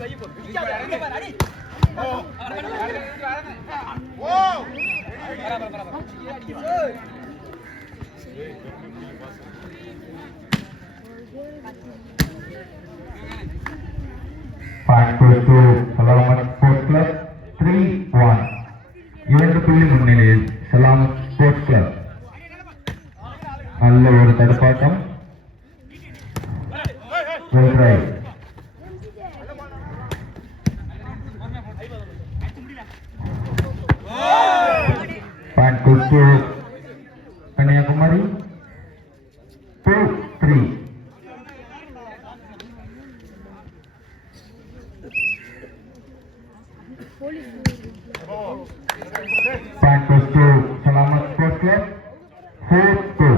Point சலாமத் sports club 3-1. 2 புள்ளி முன்னிலையில் சலாமத் sports club. நல்ல ஒரு தடுப்பாட்டம். Well try. Point Kanyakumari 2-3. Point to Salamat Sports Club 4-2.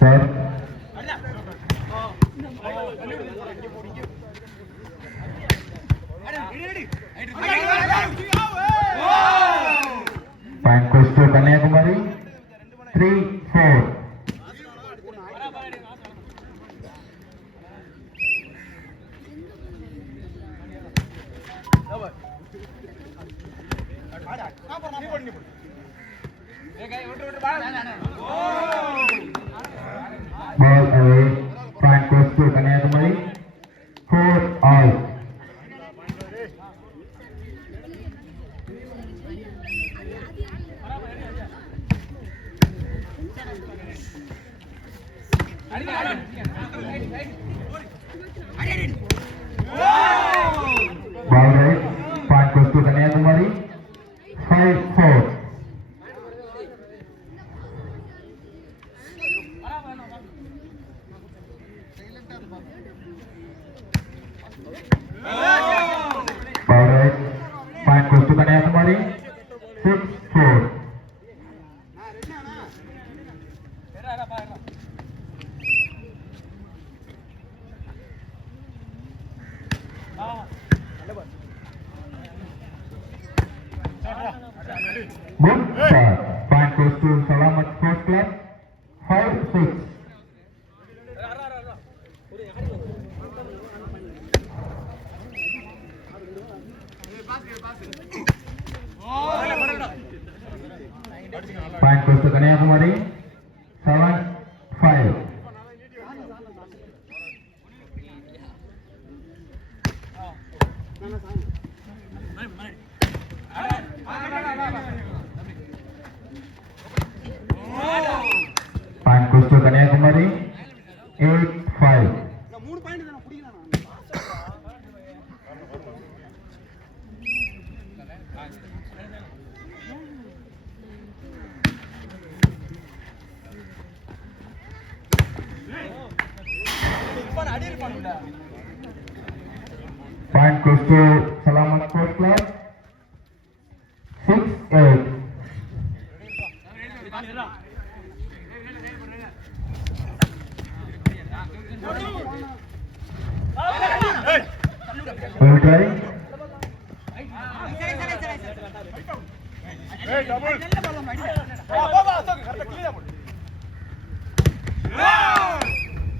Sir. Point goes to Kanyakumari 3-4. Ball away. Point goes to Kanyakumari 4-all. Ball right. Point goes to Kanyakumari 5-4. Ball right. Point goes to Kanyakumari 6-4. Good shot. Point goes to Salamat Sports Club 5-6. Point goes to Kanyakumari 7-5. Point goes to Kanyakumari 8-5. Point goes to Salamat Sports Club 6-8. Well try.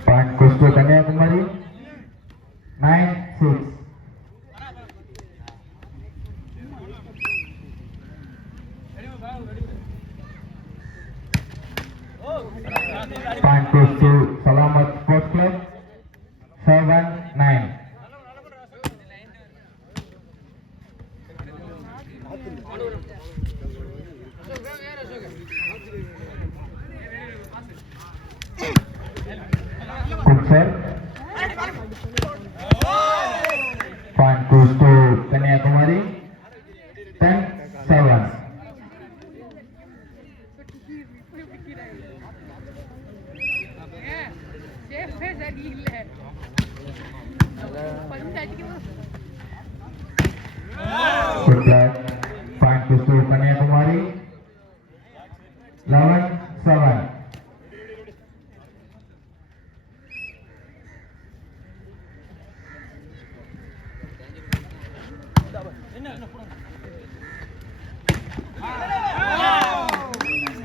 Point goes to Kanyakumari 9-6. Point goes to Salamat Sports Club 7-9. Good serve. Point goes to Kanyakumari 10-7. Good catch. Point goes to Kanyakumari 11-7.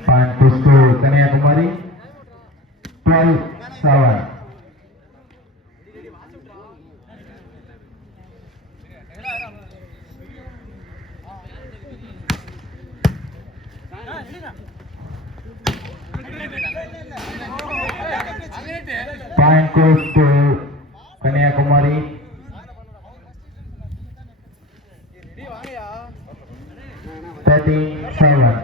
Point Point goes to Kanyakumari. Thirty-seven.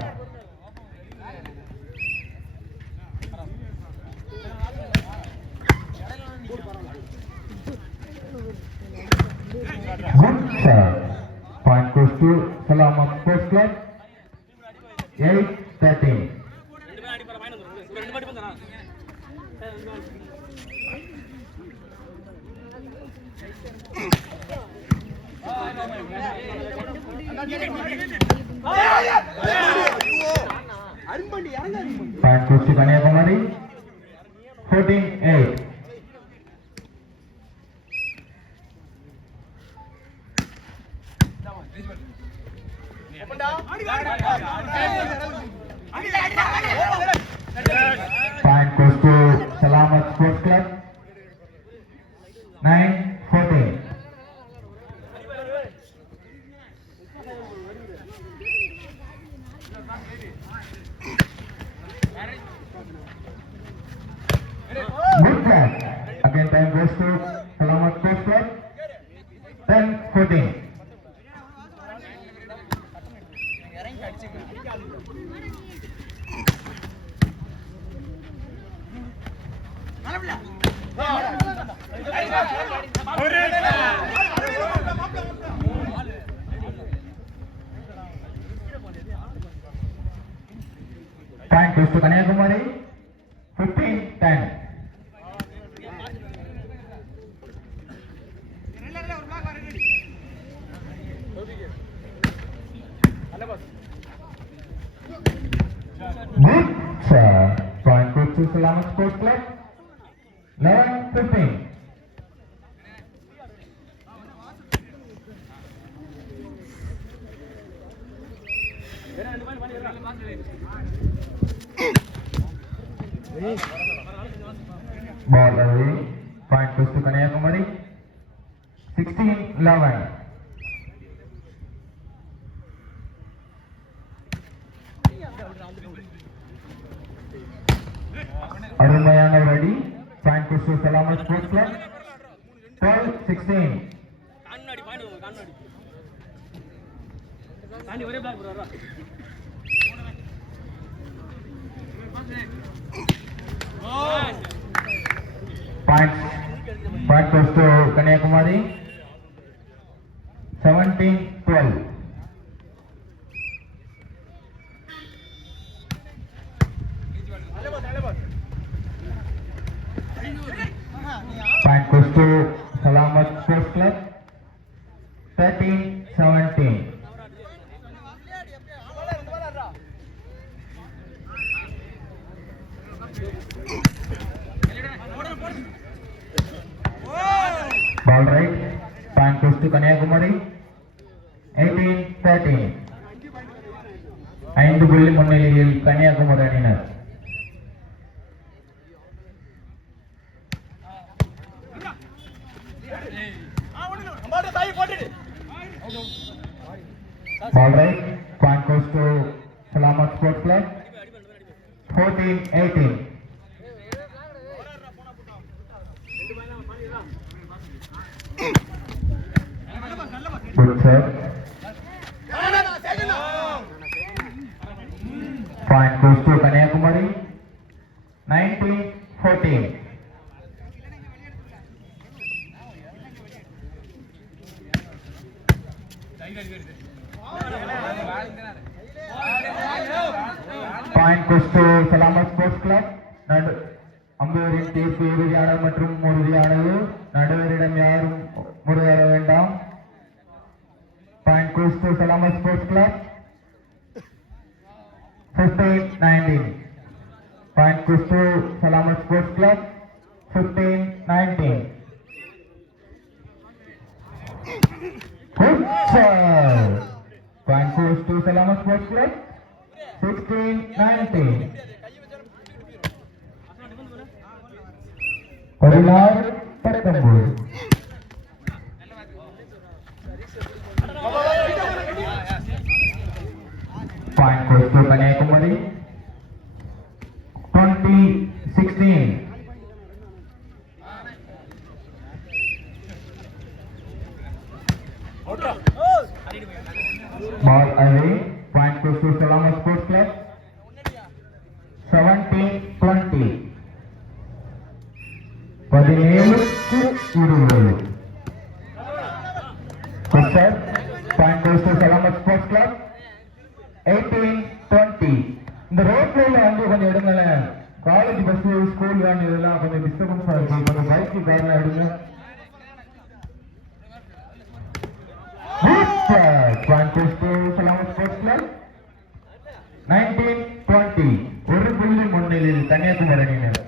Good serve. Point goes to Salamat Sports Club. 8-13. Point goes to Kanyakumari. 14-8. Point goes to Salamat Sports Club. 9-14. Good catch. Again time goes to Salamat Sports Club. 10-14. Point goes to Kanyakumari. 15-10. Good sir. Point goes to Salamat Sports Club. 11-15. Ball away. Point goes to Kanyakumari. 16-11. Arumayana ready. Point goes to Salamat Sports Club. 12-16. Point goes to Kanyakumari. 17-12. Point goes to Salamat Sports Club. 13-17. Ball right. Point goes to Kanyakumari. 18-13. 5 புள்ளி முன்னிலையில் கன்னியாகுமரி அணியினர். Ball right. Point goes to Salamat Sports Club. 14-18. Good serve. Point goes to Kanyakumari. 19-14. Point goes to Salamat Sports Club. அம்பையரின் தீர்ப்பு இறுதியானது மற்றும் உறுதியானது. நடுவரிடம் யாரும் முறையிட வேண்டாம். Point goes to Salamat Sports Club. 15-19. Point goes to Salamat Sports Club. 15-19. Good serve. Point goes to Salamat Sports Club. 16-19. 16-19. Point goes to Kanyakumari. Salama Sports Club. 17-20. 17-20. Good serve. Point goes to Salama Sports Club. 18-20. இந்த ரோட்ல வந்து கொஞ்சம் எடுங்கள college bus school van இதெல்லாம் கொஞ்சம் டிஸ்டர்பன்ஸா இருக்கும் கொஞ்சம் bike காரணம் எடுங்க. Point goes to Salama Sports Club. 19-20. ஒரு புள்ளி முன்னிலையில் கன்னியாகுமரி அணியினர்.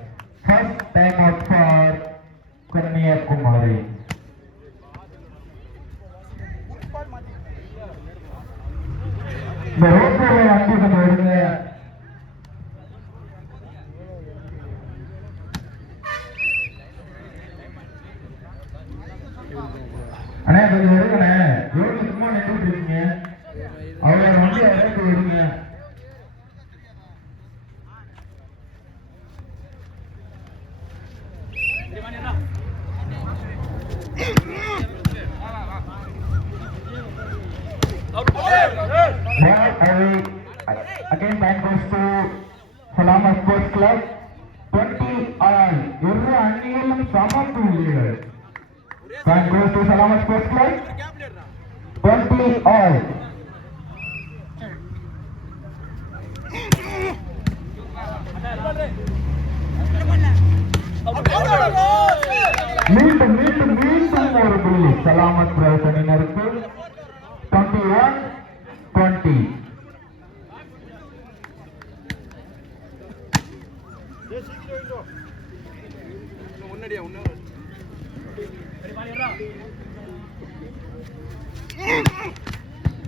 First time out for Kanyakumari. இந்த ரோட்ல வந்து கொஞ்சம் எடுங்க. அண்ணா கொஞ்சம் எடுங்கண்ணே. ரோட்ல சும்மா நின்றுட்டு இருக்கீங்க. அவளை வண்டி அழைத்து விடுங்க. Again time goes to Salama Sports Club. 20 all. இரு அணிகளும் சம புள்ளிகள். Time goes to Salama Sports Club. 20 all. மீண்டும் ஒரு புள்ளி சலாமத் பிரதேச அணியினருக்கு. 21-20.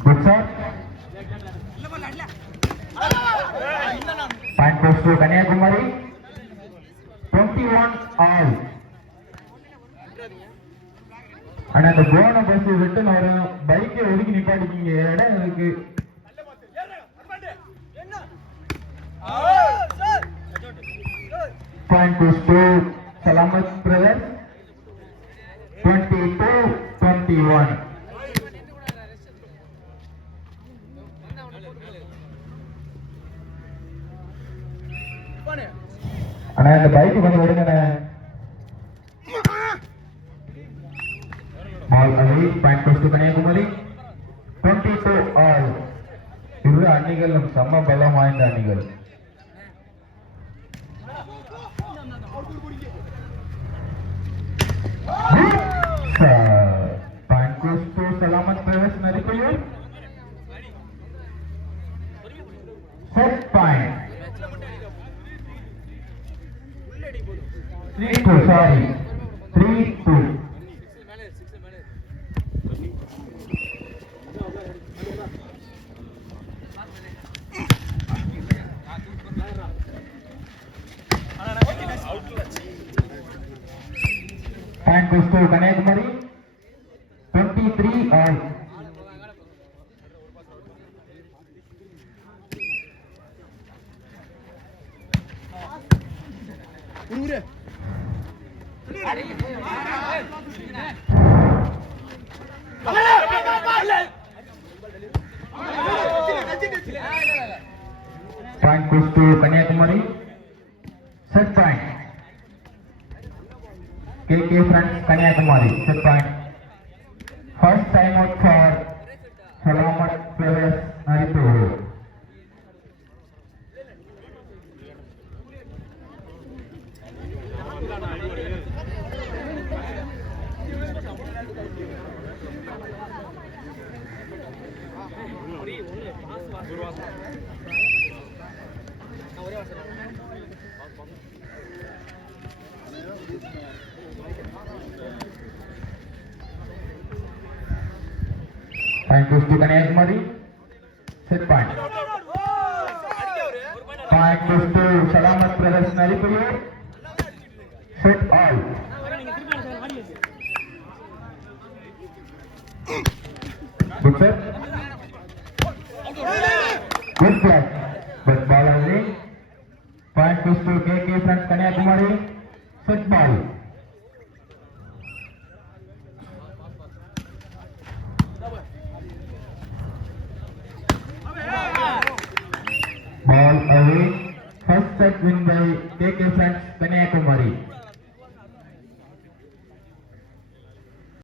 Good shot. Point goes to Kanyakumari. 21 all. ஆனா அந்த போன பஸ் விட்டு நான் பைக்கை ஒதுக்கி நிப்பாட்டிக்கிங்க இடம் இருக்கு. Point goes to Salamat Brothers. 22-21. ஆனா இந்த பைக் கொஞ்சம் விடுங்கண்ணே. Point goes to Kanyakumari. 22 all. இரு அணிகளும் சம பலம் வாய்ந்த அணிகள். Point goes to Salamat Brothers Narikuyur. Set point. 3-2, sorry. 3-2. Point goes to Kanyakumari. 23 all. Point goes to Kanyakumari. Set point. KK Friends Kanyakumari. Set point. First time out for Salamat Brothers Narikuyur. Point goes to Kanyakumari. Set point. Point goes to Salamat Brothers Narikuyur. Set all. Good set. Good flag. But ball only. Point goes to KK Friends Kanyakumari. Set ball. Ball away. First set win by KK Friends Kanyakumari.